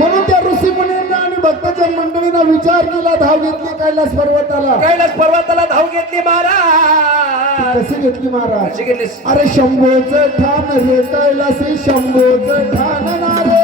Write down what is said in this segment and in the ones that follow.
म्हणून त्या ऋषी मुनींना आणि भक्ताच्या मंडळींना विचार केला, धाव घेतली कैलास पर्वताला. कैलास पर्वताला धाव घेतली महाराज. कशी घेतली महाराज? कशी घेतली? अरे शंभोचं ठाण रे कैलासी, शंभोचं ठाण ना रे.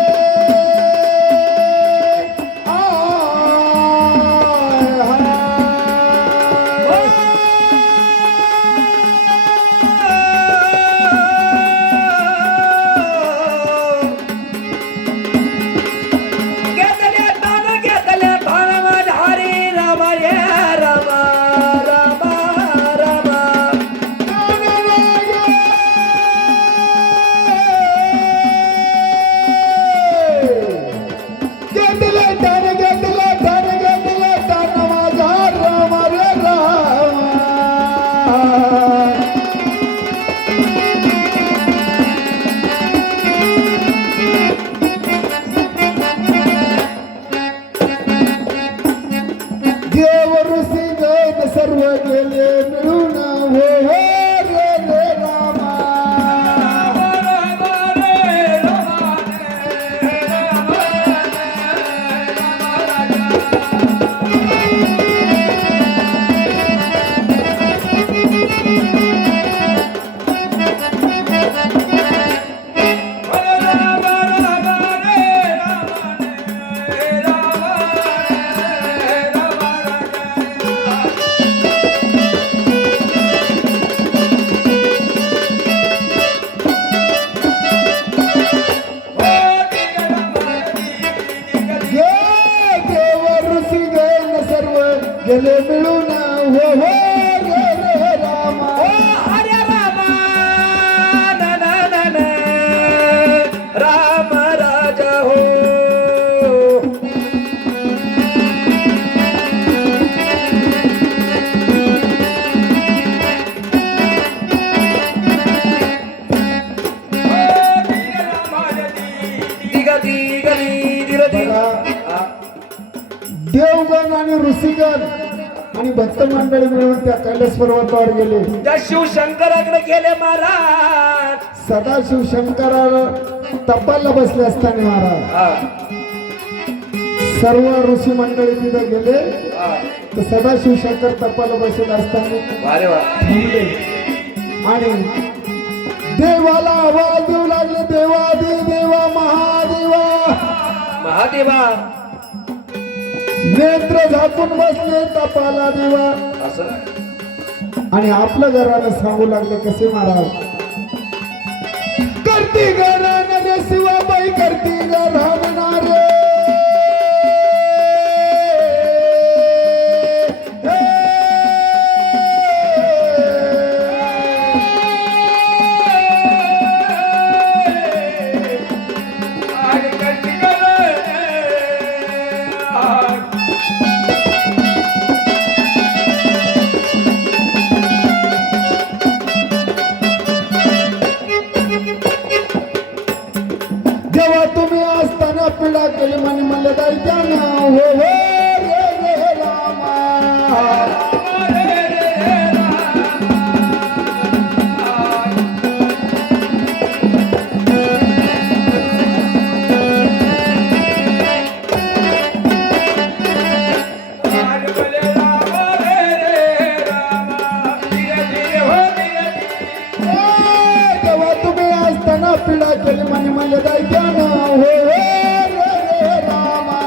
सर्व गेले मिळून हो हो रे रे रामा. गेले मिळून हो हो रे रे रामा. हरे रामा न राम राजा हो. देवगण आणि ऋषीगण आणि भक्त मंडळी मिळून त्या कैलास पर्वतावर गेले. त्या शिवशंकराकडे गेले महाराज. सदाशिव शंकराला तपाला बसले असताना महाराज सर्व ऋषी मंडळी तिथे गेले. तर सदाशिव शंकर तपाला बसले असताना थांबले आणि देवाला आवाज देऊ लागले, देवादी देवा महादेवा महादेवा. नेत्र झाकून बसले तपाला देवा. आणि आपलं घरानं सांगू लागले कसे महाराज. करती घरानं रे शिवाबाई, करती घरानं रे. जेव्हा तुम्ही असताना पिढा केली म्हणे म्हणलं दैत्यानं हो हो रे रे रामा. जेव्हा तुम्ही असताना पिढा केली म्हणे म्हणलं दैत्यानं हो हो रे रे रामा.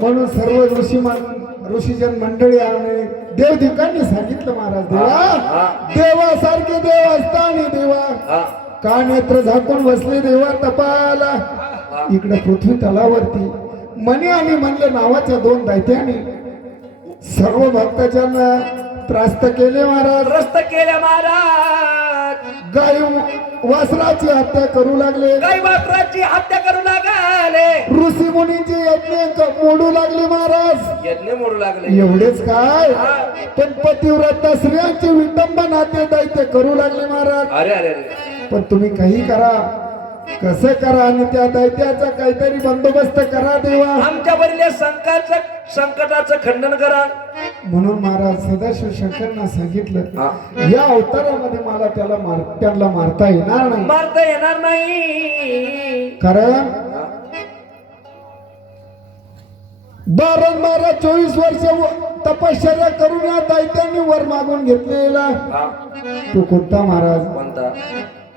म्हणून सर्व ऋषीजन मंडळी आणि देवदिकांनी सांगितलं महाराज, देवा देवासारखे देव असताना देवा का नेत्र झाकून बसले देवा तपाला. इकडे पृथ्वी तलावरती मणी आणि म्हणले नावाच्या दोन दैत्याने सर्व भक्तांना त्रास्त केले महाराज. त्रस्त केले महाराज. गाय वासराची हत्या करू लागले, काही वासराची हत्या करू लागले, ऋषी मुनींची यज्ञ मोडू लागले महाराज. यज्ञ मोडू लागले. एवढेच काय, पण पतिव्रता स्त्रियांची विटंबना ते दैत्य करू लागले महाराज. अरे अरे अरे, पण तुम्ही काही करा, कसं करा, आणि त्या दैत्याचा काहीतरी बंदोबस्त करा देवा. आमच्यावरील संकटाचं खंडन करा. म्हणून महाराज सदाशिव शंकरांना सांगितलं, या अवतारामध्ये मला त्यांना मारता येणार नाही. मारता येणार नाही. कारण 24 वर्ष तपश्चर्या करून या दैत्यांनी वर मागून घेतलेला तो कोणता महाराज? कोणता?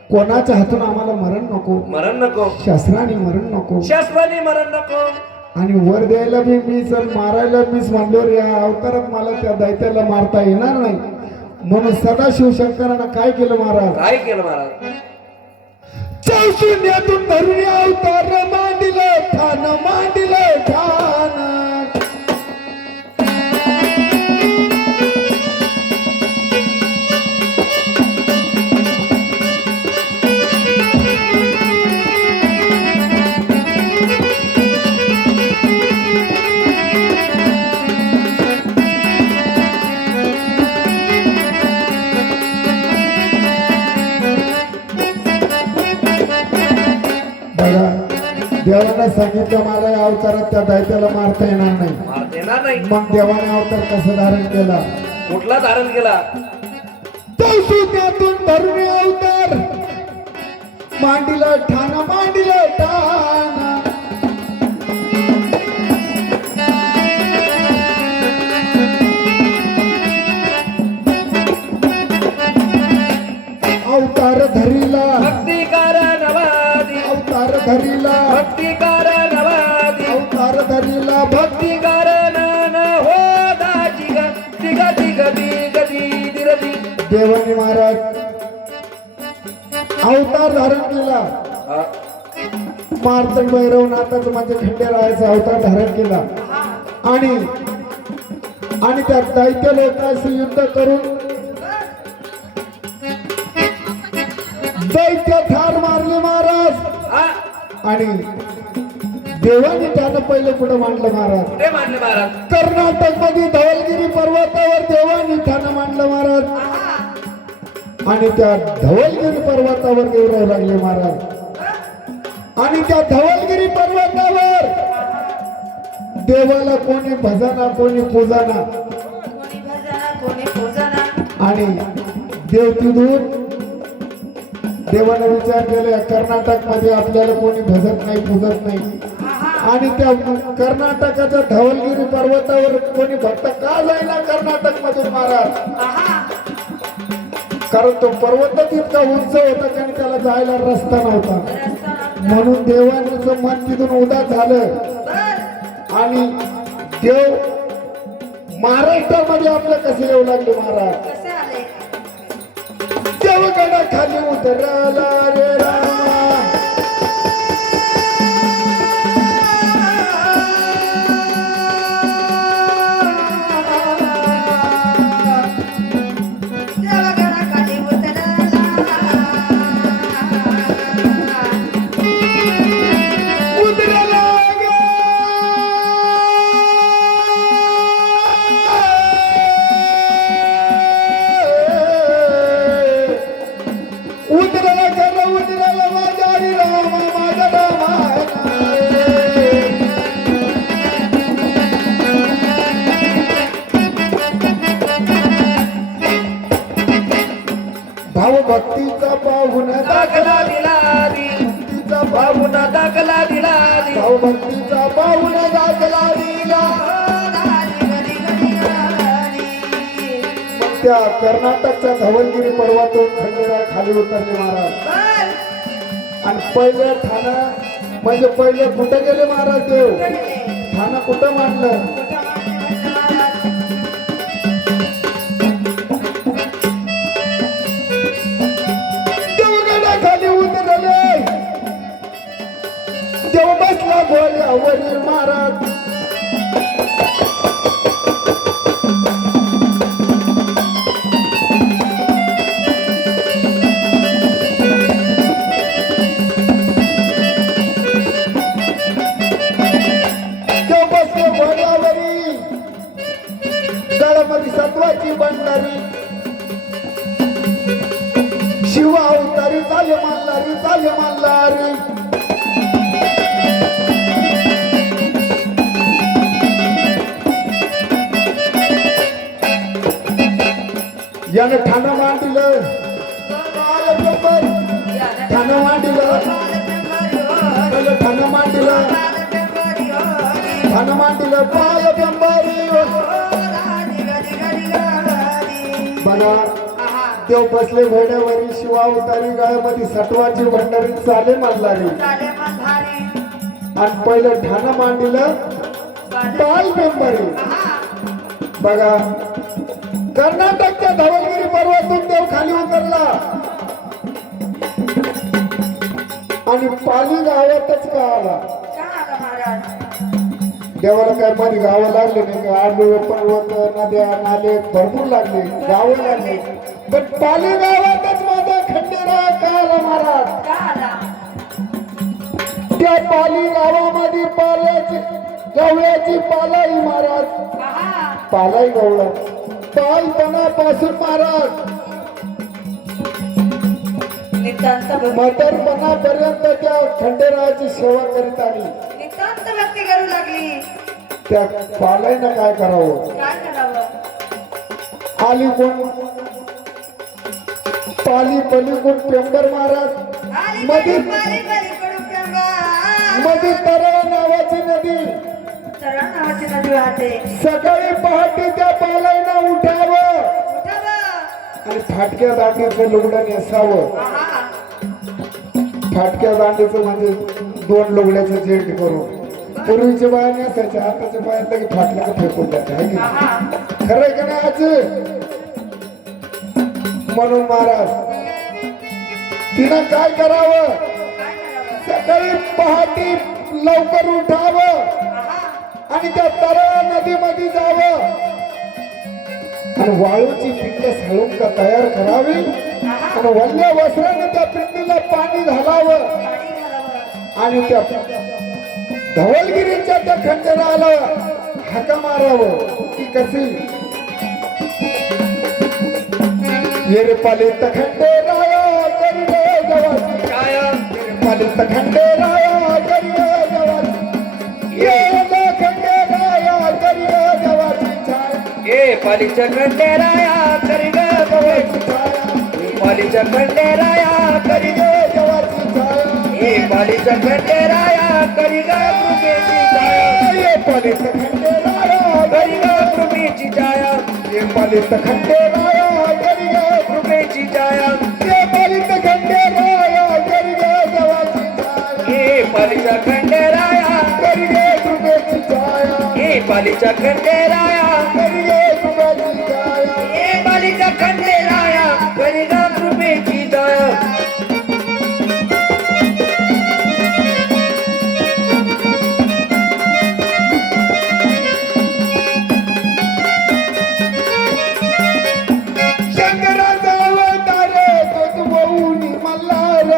कोणाच्या हातून आम्हाला मरण नको, मरण नको, शास्त्राने मरण नको, शास्त्राने मरण नको, आणि वर द्यायला बी मीच आणि मारायला मीच म्हणल्यावर या अवतारात मला त्या दैत्याला मारता येणार नाही. म्हणून सदाशिव शंकरांना काय केलं महाराज? काय केलं महाराज? चौशून्यातून धरून अवतार मांडिलं ठाण, मांडिलं ठाण. देवाला सांगितलं मला या अवतारात त्या दैत्याला मारता येणार नाही. मारता येणार नाही. मग देवाने अवतार कसं धारण केला? कुठला धारण केला? चौशून्यातून धरून अवतार मांडीला ठाण, मांडीला ठाण. अवतार धरीला भक्ती नवादी, अवतार धरीला भक्ती नवादी, अवतार धरीला भक्ती कारण हो दाची ग दिगा दिगा दिगा दिरदी. देवाने महाराज अवतार धारण केला. मार्तंड भैरवनाथाचं म्हणजे खंडेरायाचा अवतार धारण केला आणि त्या दैत्य लोकांशी युद्ध करून दैत्य ठार मारले महाराज. आणि देवाने त्यानं पहिले कुठं मांडलं महाराज? कुठे मांडले महाराज? कर्नाटक मध्ये धवलगिरी पर्वतावर देवाने ठाण मांडलं महाराज. आणि त्या धवलगिरी पर्वतावर देव राहू लागले महाराज. आणि त्या धवलगिरी पर्वतावर देवाला कोणी भजना, कोणी पूजना, आणि देव तिथून देवाने विचार केला, कर्नाटक मध्ये आपल्याला कोणी भजत नाही, पूजत नाही, आणि त्या कर्नाटकाच्या धवलगिरी पर्वतावर कोणी भक्त का जायला कर्नाटक मधून महाराज? कारण तो पर्वतच इतका उंच होता आणि त्याला जायला रस्ता नव्हता. म्हणून देवाचं मन तिथून उदास झालं आणि देव महाराष्ट्रामध्ये आपलं कसे येऊ लागले महाराज? देवगडा खाली उतरला रे रामा, भक्तीचा पाहुण दाखला दिला, भक्तीचा पाहुण दाखला दिला, भक्तीचा पाहुण दाखला दिला. मग त्या कर्नाटकच्या धवलगिरी पर्वतावर खंडेराय खाली उतरले महाराज. आणि पहिले ठाणा म्हणजे पहिले कुठे गेले महाराज? देव ठाणा कुठं मांडलं? खाली उतरले. देव बसला भोल्यावरील महाराज. भंडारी शिव अवतारी चाले मल्हारी चाले मल्हारी याने ठाणं मांडलं ठाणं मांडलं पहिलं ठाणं मांडलं ठाणं मांडलं पाल बेंबारी बघा देव बसले घोड्यावरी शिवावतारी गायमध्ये सटवाची भंडारी चाले मल्हारी आणि पहिलं ठाणं मांडलं पाल बेंबारी बघा कर्नाटकच्या धवलगिरी पर्वतातून देव खाली उतरला आणि पाली गावातच का आला देवाला काय मध्ये गावं लागले नाही का आडू पर्वत नद्या नाले भरपूर लागले गावं लागले पण पाली गावातच माझा खंडेराय का आला महाराज त्या पाली गावामध्ये पाल्याची गवळ्याची पालाई महाराज पालाई गवळा बालपणापासून महाराज म्हातारपणापर्यंत त्या खंडेरायाची सेवा करीत आली भक्ती करू लागली. त्या पालाईनं काय करावं काय करावं? आली कोण पाली पलीकडून पेंबर महाराज आली मध्ये पाली पलीकडून पेंबर. मध्ये तरळ नावाची नदी सरळ नावाची नदी वाहते. सकाळी पहाटे त्या पालाईनं उठावं उठावं. आणि फाटक्या दांडीचं लुगडं नेसावं. आहा. फाटक्या दांडीचं म्हणजे दोन लुगड्याचं जेट करून पूर्वीच्या बाया नेसायच्या आताच्या बाया लगे फाटलं का फेकून द्यायचं आहे की नाही? आहा. खरंय का नाही आजी म्हणून महाराज तिनं काय करावं काय करावं? सकाळी पहाटे लवकर उठावं आहा. आणि त्या तरळ नदीमध्ये जावं आणि वाळूची पिंड साळून तयार करावी आणि वल्ल्या वस्त्राने त्या पिंडीला पाणी घालावं पाणी घालावं. आणि त्या धवलगिरीच्या त्या खंडराला हाका मारावं ती कशी येरे पालित खंडेराया करी रे जवाची छाया येरे पालित खंडेराया करी रे जवाची येरे खंडेराया करी रे जवाची छाया ए पालीच्या खंडेराया करी ग गवळी छाया पालीच्या खंडेराया करी ग रे जवाची छाया ए पालीच्या खंडेराया करी ग कृपेची छाया ये पालित खंडेराया करी ग कृपेची छाया ये पालित खंडेराया करी रे कृपेची छाया ये पालित खंडेराया करी रे जवाची छाया ए पालीच्या खंडेराया करी रे कृपेची छाया ए पालीच्या खंडेराया करी रे कृपेची छाया ए पालीच्या खंडेराया करी ग कृपेची छाया शंकराचा अवतार तोच होऊनी मल्हार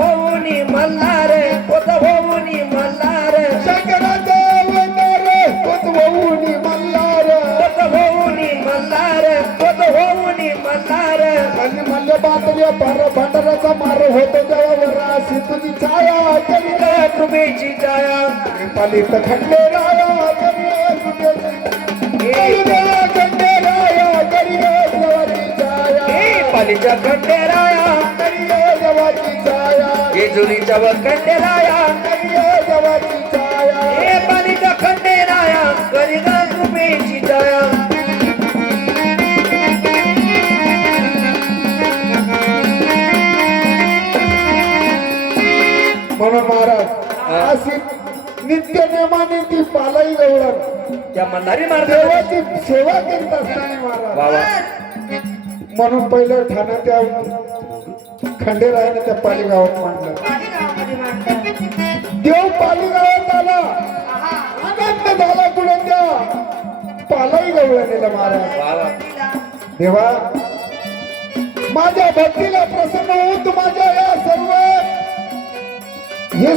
होऊनी मल्हार होत होऊनी मल्हार शंकराचा अवतार तोच होऊनी मल्हार होत होऊनी मल्हार होत होऊनी मल्हार आणि मल्ल बांधल्या भंडाराचा मार होतो देवावर राशी तुझी छाया करी रे कृपेची छाया पालित खंडेराया करी रे कृपेची करी रे खंडेराया करी रे देवाची छाया ए पालीच्या खंडेराया करी रे देवाची छाया जेजुरीच्या व खंडेराया करी रे देवाची छाया ए पालीच्या खंडेराया करी ग कृपेची छाया म्हणून महाराज अशी नित्य नेमाने ती पालाई गवळण त्या मल्हारी मार्ग देवाची सेवा करीत असताना महाराज बाबा म्हणून पहिलं ठाणं त्या खंडेरायाने त्या पाली गावात मांडलं पाणी गावामध्ये मांडलं. देव पाली गावात आला आहा. आनंद झाला कुठे त्या पालाई गवळणीला महाराज बाबा देवा माझ्या भक्तीला प्रसन्न होऊन तू माझ्या या सर्व हे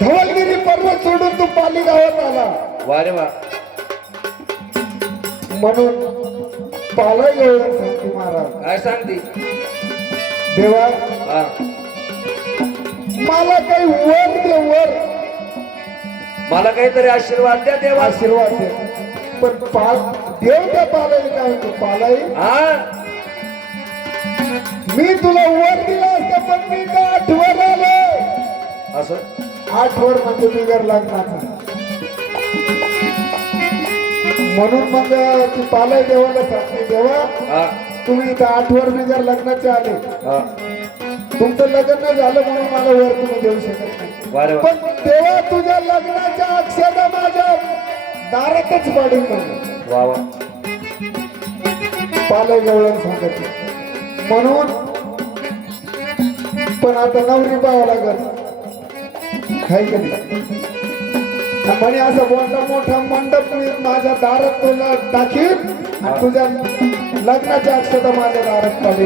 धवलगिरी पर्वत सोडून तू पाली गावात आला वा रे वा म्हणून पालय गवळण सांगते महाराज काय सांगते देवा हा मला काही वर दे वर मला काहीतरी आशीर्वाद द्या देवा आशीर्वाद दे पण देव त्या पालायला काय म्हणतो पालाय हा मी तुला वर दिला असतं पण मी का 8 वर आलो असं 8 वर म्हणजे बिगर लग्नाचा म्हणून मग ती पालाय देवाला सांगते देवा हा तुम्ही इथं 8 वर बिगर लग्नाचे आले हा तुमचं लग्न नाही झालं म्हणून मला वर तुम्ही देऊ शकत नाही वारे वा. पण तेव्हा तुझ्या लग्नाच्या अक्षदा माझ्या दारातच पाडून म्हणजे वा वा पालय गवळण सांगत म्हणून पण आता नवरी पाहावं लागत काय कधी म्हणे असं मोठा मोठा मंडप मी माझ्या दारात तुला टाकीन आणि तुझ्या लग्नाच्या अक्षता माझ्या दारात पाडीन